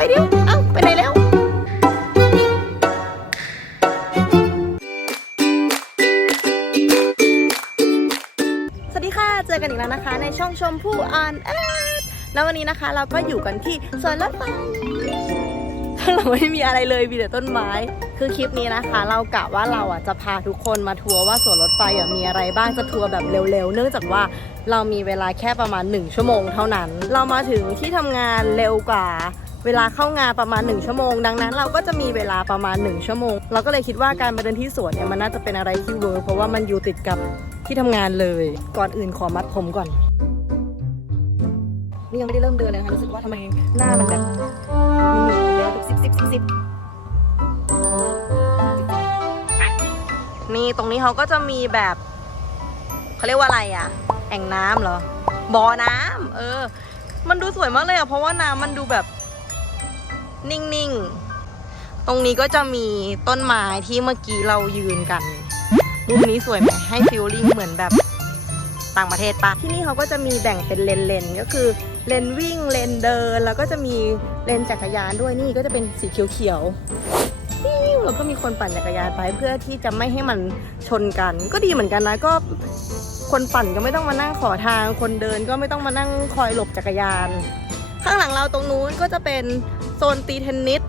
ไปเดี๋ยว เอ้า ไปไหนแล้ว สวัสดีค่ะ เจอกันอีกแล้วนะคะ ในช่องชมพู่ออนแอดแล้ววันนี้นะคะ เราก็อยู่กันที่สวนรถไฟเราไม่มีอะไรเลยมีแต่ต้นไม้ คือคลิปนี้นะคะ เรากะว่าเราอะจะพาทุกคนมาทัวร์ว่าสวนรถไฟอะมีอะไรบ้างจะทัวร์แบบเร็วๆ เนื่องจากว่าเรามีเวลาแค่ประมาณ 1 ชั่วโมงเท่านั้น เรามาถึงที่ทำงานเร็วกว่า เวลาเข้างานประมาณ 1 ชั่วโมง ดังนั้นเราก็จะมีเวลาประมาณ 1 ชั่วโมง เราก็เลยคิดว่าการมาเดินที่สวนเนี่ยมันน่าจะเป็นอะไรที่เวิร์กเพราะว่ามันอยู่ติดกับที่ทำงานเลย ก่อนอื่นขอมัดผมก่อน นี่ยังไม่ได้เริ่มเดินเลยนะคะรู้สึกว่าทำไมหน้ามันแบบมีหนวดแล้วสิบสิบสิบสิบนี่ตรงนี้เขาก็จะมีแบบเขาเรียกว่าอะไรอะ แอ่งน้ำเหรอบ่อน้ำเออ มันดูสวยมากเลยอะเพราะว่าน้ำมันดูแบบ นิ่งๆ ตรงนี้ก็จะมีต้นไม้ที่เมื่อกี้เรายืนกันมุมนี้สวยไหมให้ฟิลลิ่งเหมือนแบบต่างประเทศปะที่นี่เขาก็จะมีแบ่งเป็นเลนเลนๆก็คือ เลนวิ่งเลนเดิน แล้วก็จะมีเลนจักรยานด้วยนี่ก็จะเป็นสีเขียวๆแล้วก็มีคนปั่นจักรยานไปเพื่อที่จะไม่ให้มันชนกัน ก็ดีเหมือนกันนะก็คนปั่นก็ไม่ต้องมานั่งขอทาง คนเดินก็ไม่ต้องมานั่งคอยหลบจักรยาน ข้างหลังเราตรงนู้นก็จะเป็นโซนตีเทนนิส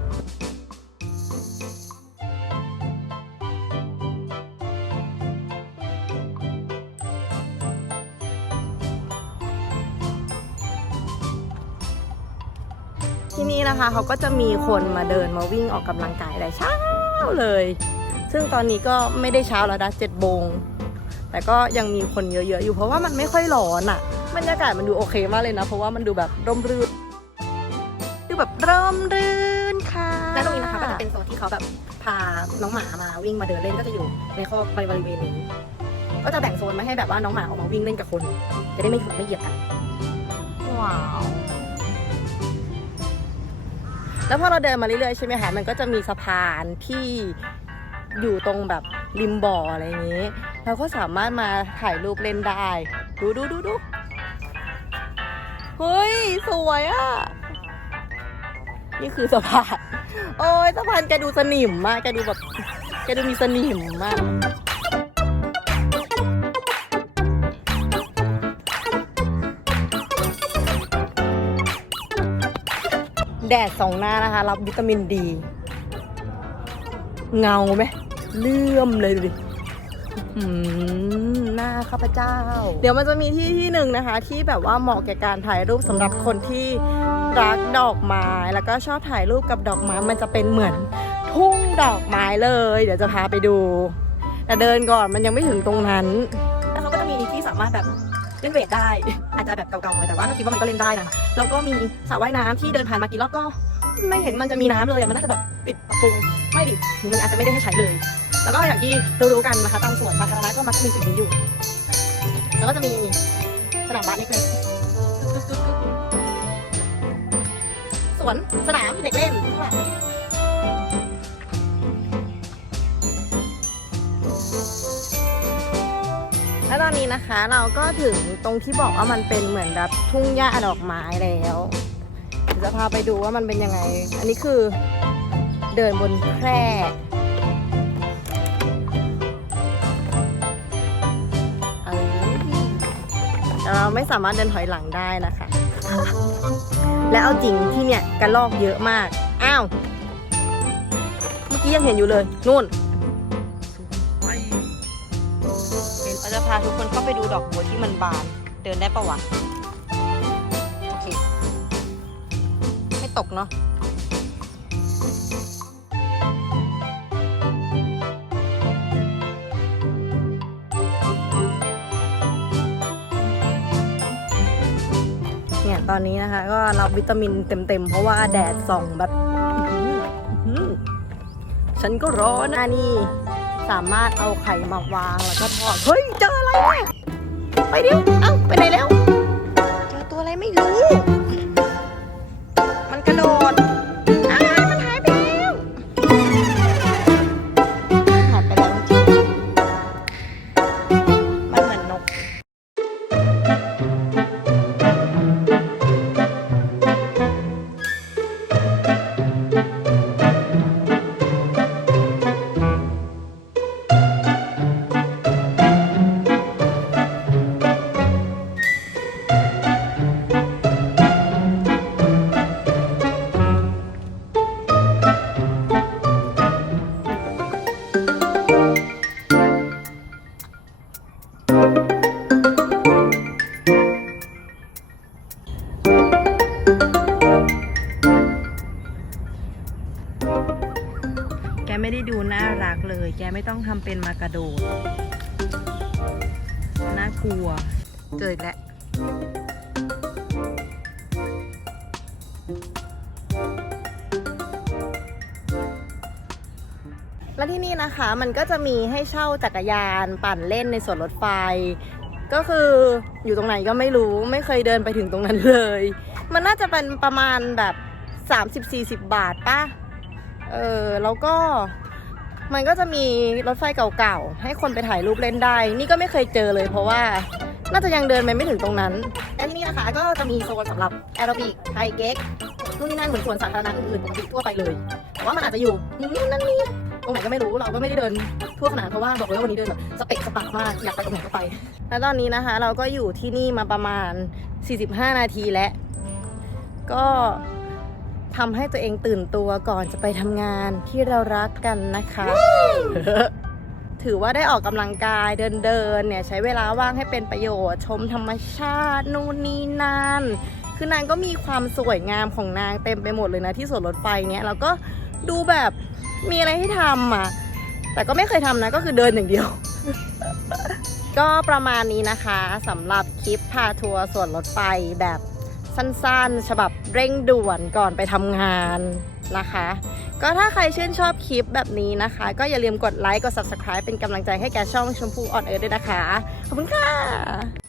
ที่นี่นะคะเขาก็จะมีคนมาเดินมาวิ่งออกกำลังกายแต่เช้าเลย ซึ่งตอนนี้ก็ไม่ได้เช้าแล้วนะเจ็ดโมงแต่ก็ยังมีคนเยอะๆอยู่เพราะว่ามันไม่ค่อยร้อนอะ่ะ บรรยากาศมันดูโอเคมากเลยนะ เพราะว่ามันดูแบบร่มรื่นดูแบบร่มรื่นค่ะและตรงนี้นะคะก็จะเป็นโซนที่เขาแบบพาน้องหมามาวิ่งมาเดินเล่นก็จะอยู่ในคอกบริเวณนี้ ก็จะแบ่งโซนไม่ให้แบบว่าน้องหมาออกมาวิ่งเล่นกับคน จะได้ไม่ถูกไม่เหยียบกัน ว้าวแล้วพอเราเดินมาเรื่อยๆใช่ไหมคะมันก็จะมีสะพานที่อยู่ตรงแบบริมบ่ออะไรอย่างนี้ เราก็สามารถมาถ่ายรูปเล่นได้ ดูดูดูดู เฮ้ย สวยอะ่ะ นี่คือสะพาน โอ้ยสะพานแกดูสนิมมากแกดูแบบแกดูมีสนิมมากแดดสองหน้านะคะ รับวิตามินดี เงาไหมเลื่อมเลยดูดิ หือหน้าข้าพเจ้า เดี๋ยวมันจะมีที่ที่หนึ่งนะคะ ที่แบบว่าเหมาะแก่การถ่ายรูปสำหรับคนที่รักดอกไม้แล้วก็ชอบถ่ายรูปกับดอกไม้มันจะเป็นเหมือนทุ่งดอกไม้เลย เดี๋ยวจะพาไปดู แต่เดินก่อนมันยังไม่ถึงตรงนั้น แล้วเขาก็จะมีที่สามารถแบบเล่นเวทได้ อาจจะแบบเก่าๆหน่อยแต่ว่าก็คิดว่ามันก็เล่นได้นะแล้วก็มีสระว่ายน้ำที่เดินผ่านมากี่รอบก็ ไม่เห็นมันจะมีน้ำเลยอะมันน่าจะแบบปิดปรับปรุงไม่ดิหรือมันอาจจะไม่ได้ให้ใช้เลย แล้วก็อย่างที่รู้ๆกันนะคะตามสวนสาธารณะก็มักจะมีสิ่งนี้อยู่ แล้วก็จะมีสนามบาสเล็กๆสวนสนามเด็กเล่นข้างหลังแล้วตอนนี้นะคะเราก็ถึงตรงที่บอกว่ามันเป็นเหมือนแบบทุ่งหญ้าดอกไม้แล้วเดี๋ยวจะพาไปดูว่ามันเป็นยังไง อันนี้คือเดินบนแคร่ เราไม่สามารถเดินถอยหลังได้นะคะ และเอาจริงที่เนี่ยกระลอกเยอะมาก อ้าว เมื่อกี้ยังเห็นอยู่เลยนู่นเราจะพาทุกคนเข้าไปดูดอกบัวที่มันบาน เดินได้ปะวะ โอเค ไม่ตกเนาะ ตอนนี้นะคะ ก็รับวิตามินเต็มๆ เพราะว่าแดดส่องแบบฉันก็ร้อนนะนี่ สามารถเอาไข่มาวางแล้วก็ทอด เฮ้ย เจออะไรเนี่ยไปเดี๋ยว เอ้า ไปไหนแล้ว ไม่ต้องทำเป็นมากระโดด น่ากลัว เจออีกแล้วแล้วที่นี่นะคะมันก็จะมีให้เช่าจักรยานปั่นเล่นในสวนรถไฟ ก็คืออยู่ตรงไหนก็ไม่รู้ไม่เคยเดินไปถึงตรงนั้นเลย มันน่าจะเป็นประมาณแบบ 30-40 บาทป่ะ เออแล้วก็ มันก็จะมีรถไฟเก่าๆ ให้คนไปถ่ายรูปเล่นได้ นี่ก็ไม่เคยเจอเลยเพราะว่าน่าจะยังเดินไปไม่ถึงตรงนั้นและที่นี่นะคะก็จะมีโซนสำหรับแอโรบิกไทเก๊กนู่นนี่นั่นเหมือนสวนสาธารณะอื่นๆปกติทั่วไปเลยแต่ว่ามันอาจจะอยู่นู่นนั่นนี่ตรงไหนก็ไม่รู้เราก็ไม่ได้เดินทั่วขนาดเพราะว่าบอกเลยว่าวันนี้เดินแบบสเปกสปักมากอยากไปตรงไหนก็ไป แล้วตอนนี้นะคะ เราก็อยู่ที่นี่มาประมาณ 45 นาทีแล้วก็ ทำให้ตัวเองตื่นตัวก่อนจะไปทำงานที่เรารักกันนะคะ ถือว่าได้ออกกำลังกายเดินเดินๆเนี่ยใช้เวลาว่างให้เป็นประโยชน์ชมธรรมชาตินู่นนี่นั่นคือนางก็มีความสวยงามของนางเต็มไปหมดเลยนะที่สวนรถไฟเนี่ยแล้วก็ดูแบบมีอะไรให้ทำอะ แต่ก็ไม่เคยทำนะก็คือเดินอย่างเดียว ก็ประมาณนี้นะคะสำหรับคลิปพาทัวร์สวนรถไฟแบบ สั้นๆ ฉบับเร่งด่วนก่อนไปทำงานนะคะ ก็ถ้าใครชื่นชอบคลิปแบบนี้นะคะ ก็อย่าลืมกดไลค์ กด subscribe เป็นกำลังใจให้แกช่องชมพูออนเอิร์ด้วยนะคะ ขอบคุณค่ะ